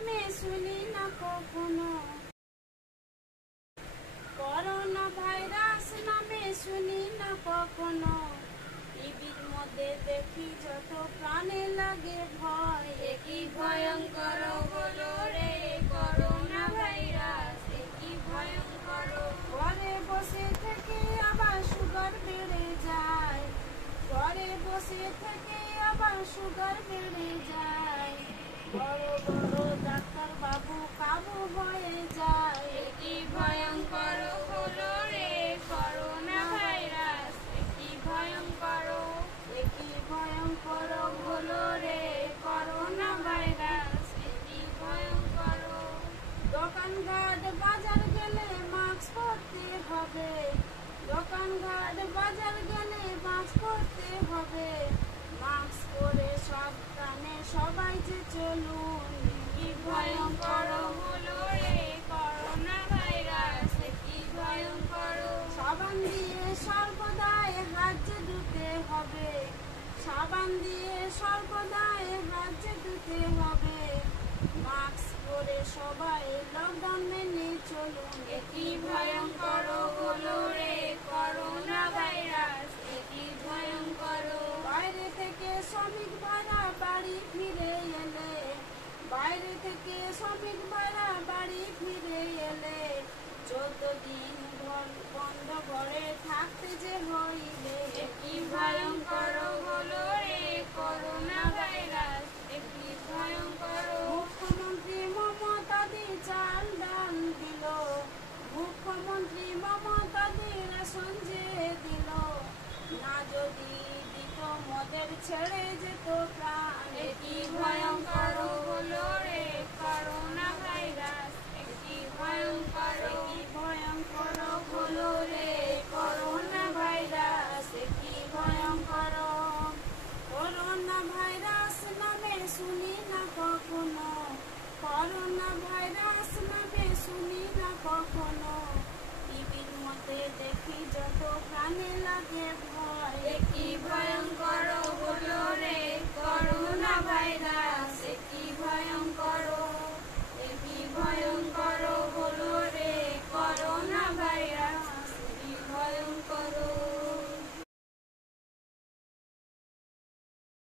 নামে শুনি না কখনো, করোনা ভাইরাস নামে শুনি না কখনো। টিভির মধ্যে দেখি যত প্রাণে লাগে ভয়, একই ভয়ঙ্কর হলো রে করোনা ভাইরাস, একই ভয়ঙ্কর। ঘরে বসে থেকে আবার সুগার বেড়ে যায়, ঘরে বসে থেকে আবার সুগার বেড়ে যায়। বড় বড় ডাক্তার বাবু কাবু হয়ে যায়, একই ভয়ঙ্কর হলো রে করোনা ভাইরাস, একই ভয়ঙ্কর, একই ভয়ঙ্কর হলো রে করোনা ভাইরাস, একই ভয়ঙ্কর। দোকানঘাট বাজার গেলে মাস্ক পরতে হবে, দোকানঘাট বাজার গেলে মাস্ক পরতে হবে। মাস্ক পরে সাবধানে সবাই যে চলুন, কি ভয়ঙ্কর হলো রে করোনা ভাইরাস, কি ভয়ঙ্কর। সাবান দিয়ে সর্বদাই হাত যে ধুতে হবে, সাবান দিয়ে সর্বদাই হাত যে ধুতে হবে। মাস্ক পরে সবাই লকডাউন মেনে চলুন, কি ভয়ঙ্কর হলো রে করোনা ভাইরাস, কি ভয়ঙ্কর। বাইরে থেকে শ্রমিক ভাড়া বাড়ি ফিরে এলে, বাইরে থেকে শ্রমিক ভাড়া বাড়ি ফিরে এলে, 14 দিন বন্ধ ঘরে থাকতে যে হইলে, কি ভয়ঙ্কর হলো রে করোনা ভাইরাস, কি ভয়ঙ্কর। মুখ্যমন্ত্রী মমতা দি চাল ডাল দিল, মুখ্যমন্ত্রী মমতা দি রেশন যে দিল, না যদি দিত মদের ছেড়ে যেত প্রাণ, কি ভয়ঙ্কর হলো রে করোনা ভাইরাস, কি ভয়ঙ্কর, কি ভয়ঙ্কর হলো রে করোনা ভাইরাস, কি ভয়ঙ্কর। করোনা ভাইরাস নামে শুনি না কখনো, করোনা ভাইরাস নামে শুনি না কখনো। টিভির মধ্যে দেখি যত প্রাণে লাগে ভয়, কি ভয়ঙ্কর হলো রে করোনা ভাইরাস।